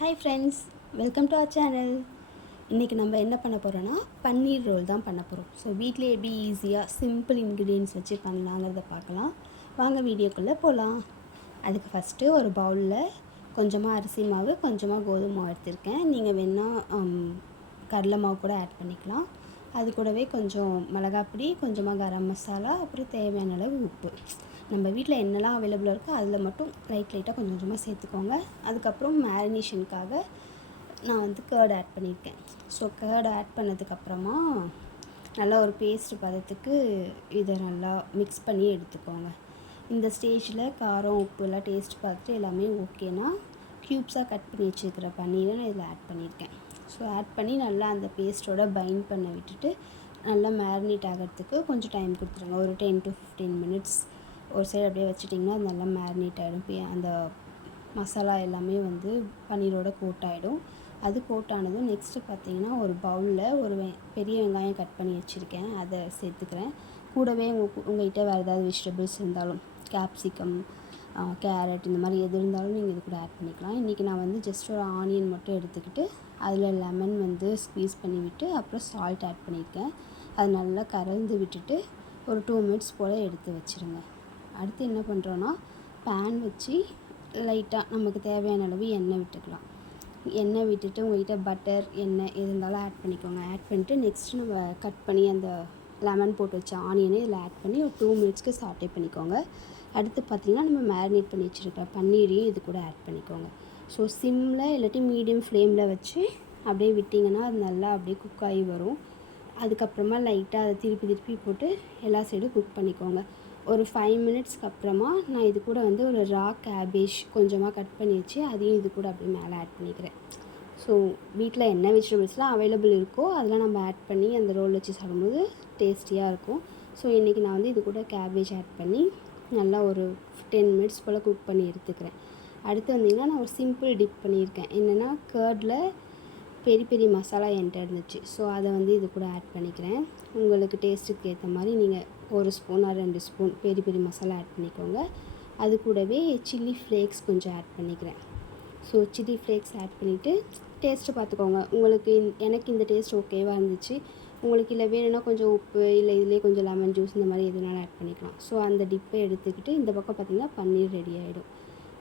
Hi friends, welcome to our channel. இன்றைக்கி நம்ம என்ன பண்ண போகிறோன்னா பன்னீர் ரோல் தான் பண்ண போகிறோம். ஸோ வீட்டிலே எப்படி ஈஸியாக சிம்பிள் இன்க்ரீடியன்ஸ் வச்சு பண்ணலாங்கிறத பார்க்கலாம். வாங்க வீடியோக்குள்ளே போகலாம். அதுக்கு ஃபஸ்ட்டு ஒரு பவுலில் கொஞ்சமாக அரிசி மாவு, கொஞ்சமாக கோதுமை மாவு எடுத்திருக்கேன். நீங்கள் வேணால் கடலை மாவு கூட ஆட் பண்ணிக்கலாம். அது கூடவே கொஞ்சம் மிளகாப்பொடி, கொஞ்சமாக கரம் மசாலா, அப்புறம் தேவையான அளவு உப்பு. நம்ம வீட்டில் என்னெல்லாம் அவைலபிளாக இருக்கோ அதில் மட்டும் லைட்டாக கொஞ்சம் கொஞ்சமாக சேர்த்துக்கோங்க. அதுக்கப்புறம் மேரினேஷனுக்காக நான் கேர்ட் ஆட் பண்ணியிருக்கேன். ஸோ கேர்ட் ஆட் பண்ணதுக்கப்புறமா நல்லா ஒரு பேஸ்ட் பதத்துக்கு இதை நல்லா மிக்ஸ் பண்ணி எடுத்துக்கோங்க. இந்த ஸ்டேஜில் காரம், உப்புலாம் டேஸ்ட் பார்த்துட்டு எல்லாமே ஓகேனா க்யூப்ஸாக கட் பண்ணி வச்சுருக்கிற பன்னீரை நான் இதில் ஆட் பண்ணியிருக்கேன். ஸோ ஆட் பண்ணி நல்லா அந்த பேஸ்ட்டோட பைண்ட் பண்ண விட்டுட்டு நல்லா மேரினேட் ஆகிறதுக்கு கொஞ்சம் டைம் கொடுத்துருங்க. ஒரு 10 to 15 மினிட்ஸ் ஒரு சைடு அப்படியே வச்சுட்டிங்கன்னா அது நல்லா மேரினேட் ஆகிடும். அந்த மசாலா எல்லாமே பன்னீரோட கோட் ஆகிடும். அது கோட் ஆனதும் நெக்ஸ்ட்டு பார்த்திங்கன்னா ஒரு பவுலில் ஒரு பெரிய வெங்காயம் கட் பண்ணி வச்சுருக்கேன், அதை சேர்த்துக்கிறேன். கூடவே உங்கள்கிட்ட வேறு ஏதாவது வெஜிடபிள்ஸ் இருந்தாலும் கேப்சிகம், கேரட் இந்த மாதிரி எது இருந்தாலும் நீங்கள் இது கூட ஆட் பண்ணிக்கலாம். இன்றைக்கி நான் ஜஸ்ட் ஒரு ஆனியன் மட்டும் எடுத்துக்கிட்டு அதில் லெமன் ஸ்க்வீஸ் பண்ணி விட்டு அப்புறம் சால்ட் ஆட் பண்ணியிருக்கேன். அது நல்லா கலந்து விட்டுட்டு ஒரு 2 மினிட்ஸ் போல் எடுத்து வச்சுருங்க. அடுத்து என்ன பண்ணுறோன்னா பேன் வச்சு லைட்டாக நமக்கு தேவையான அளவு எண்ணெய் விட்டுக்கலாம். எண்ணெய் விட்டுட்டு உங்கள்கிட்ட பட்டர், எண்ணெய் எது இருந்தாலும் ஆட் பண்ணிக்கோங்க. ஆட் பண்ணிவிட்டு நெக்ஸ்ட்டு நம்ம கட் பண்ணி அந்த லெமன் போட்டு வச்ச ஆனியனை இதில் ஆட் பண்ணி ஒரு 2 மினிட்ஸ்க்கு சாட்டே பண்ணிக்கோங்க. அடுத்து பார்த்திங்கன்னா நம்ம மேரினேட் பண்ணி வச்சுருக்க பன்னீரையும் இது கூட ஆட் பண்ணிக்கோங்க. ஸோ சிம்மில் இல்லாட்டி மீடியம் ஃப்ளேமில் வச்சு அப்படியே விட்டிங்கன்னா அது நல்லா அப்படியே குக் ஆகி வரும். அதுக்கப்புறமா லைட்டாக அதை திருப்பி போட்டு எல்லா சைடும் குக் பண்ணிக்கோங்க. ஒரு 5 மினிட்ஸ்க்கு அப்புறமா நான் இது கூட ஒரு ரா கேபேஜ் கொஞ்சமாக கட் பண்ணி வச்சு அதையும் இது கூட அப்படியே மேலே ஆட் பண்ணிக்கிறேன். ஸோ வீட்டில் என்ன வெஜிடபிள்ஸ்லாம் அவைலபிள் இருக்கோ அதெல்லாம் நம்ம ஆட் பண்ணி அந்த ரோல் வச்சு சாப்பிடும்போது டேஸ்டியாக இருக்கும். ஸோ இன்றைக்கி நான் இது கூட கேபேஜ் ஆட் பண்ணி நல்லா ஒரு 10 மினிட்ஸ் போல் குக் பண்ணி எடுத்துக்கிறேன். அடுத்து நான் ஒரு சிம்பிள் டிப் பண்ணியிருக்கேன். என்னென்னா கேர்டில் பெரிய மசாலா என்கிட்ட இருந்துச்சு. ஸோ அதை இது கூட ஆட் பண்ணிக்கிறேன். உங்களுக்கு டேஸ்ட்டுக்கு ஏற்ற மாதிரி நீங்கள் 1 ஸ்பூன் ஆர் 2 ஸ்பூன் பெரிய மசாலா ஆட் பண்ணிக்கோங்க. அது கூடவே சில்லி ஃப்ளேக்ஸ் கொஞ்சம் ஆட் பண்ணிக்கிறேன். ஸோ சில்லி ஃப்ளேக்ஸ் ஆட் பண்ணிவிட்டு டேஸ்ட்டு பார்த்துக்கோங்க. உங்களுக்கு எனக்கு இந்த டேஸ்ட் ஓகேவாக இருந்துச்சு. உங்களுக்கு இல்லை வேணும்னா கொஞ்சம் உப்பு, இல்லை இதிலே கொஞ்சம் லெமன் ஜூஸ் இந்த மாதிரி எதுனாலும் ஆட் பண்ணிக்கலாம். ஸோ அந்த டிப்பை எடுத்துக்கிட்டு இந்த பக்கம் பார்த்திங்கன்னா பன்னீர் ரெடி ஆகிடும்.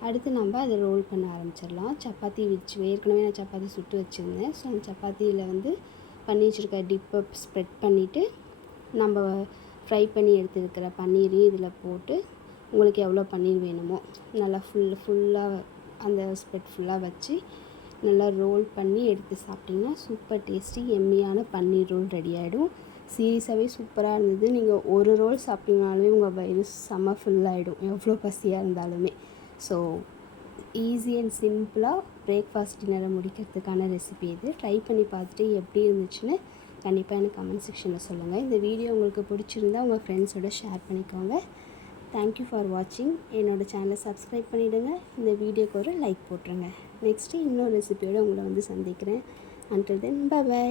அடுத்து நம்ம அதை ரோல் பண்ண ஆரம்பிச்சிடலாம். சப்பாத்தி வச்சு ஏற்கனவே நான் சப்பாத்தி சுட்டு வச்சுருந்தேன். ஸோ அந்த சப்பாத்தியில் பண்ணி வச்சுருக்க டிப்பை ஸ்ப்ரெட் பண்ணிவிட்டு நம்ம ஃப்ரை பண்ணி எடுத்துருக்கிற பன்னீரையும் இதில் போட்டு உங்களுக்கு எவ்வளோ பன்னீர் வேணுமோ நல்லா ஃபுல்லாக அந்த ஸ்ப்ரெட் ஃபுல்லாக வச்சு நல்லா ரோல் பண்ணி எடுத்து சாப்பிட்டிங்கன்னா சூப்பர் டேஸ்டி எம்மியான பன்னீர் ரோல் ரெடி ஆகிடும். சீரியஸாகவே சூப்பராக இருந்தது. நீங்கள் ஒரு ரோல் சாப்பிட்டிங்கனாலுமே உங்கள் வயிறு செம்ம ஃபுல்லாகிடும், எவ்வளோ பசியாக இருந்தாலுமே. ஸோ ஈஸி அண்ட் சிம்பிளாக பிரேக்ஃபாஸ்ட் டின்னரை முடிக்கிறதுக்கான ரெசிபி இது. ட்ரை பண்ணி பார்த்துட்டு எப்படி இருந்துச்சுன்னு கண்டிப்பாக எனக்கு கமெண்ட் செக்ஷனில் சொல்லுங்கள். இந்த வீடியோ உங்களுக்கு பிடிச்சிருந்தால் உங்கள் ஃப்ரெண்ட்ஸோட ஷேர் பண்ணிக்கோங்க. தேங்க்யூ ஃபார் வாட்சிங். என்னோடய சேனலை சப்ஸ்கிரைப் பண்ணிவிடுங்க. இந்த வீடியோக்கு ஒரு லைக் போட்டுருங்க. நெக்ஸ்ட்டு இன்னொரு ரெசிபியோடு உங்களை சந்திக்கிறேன். Until then by.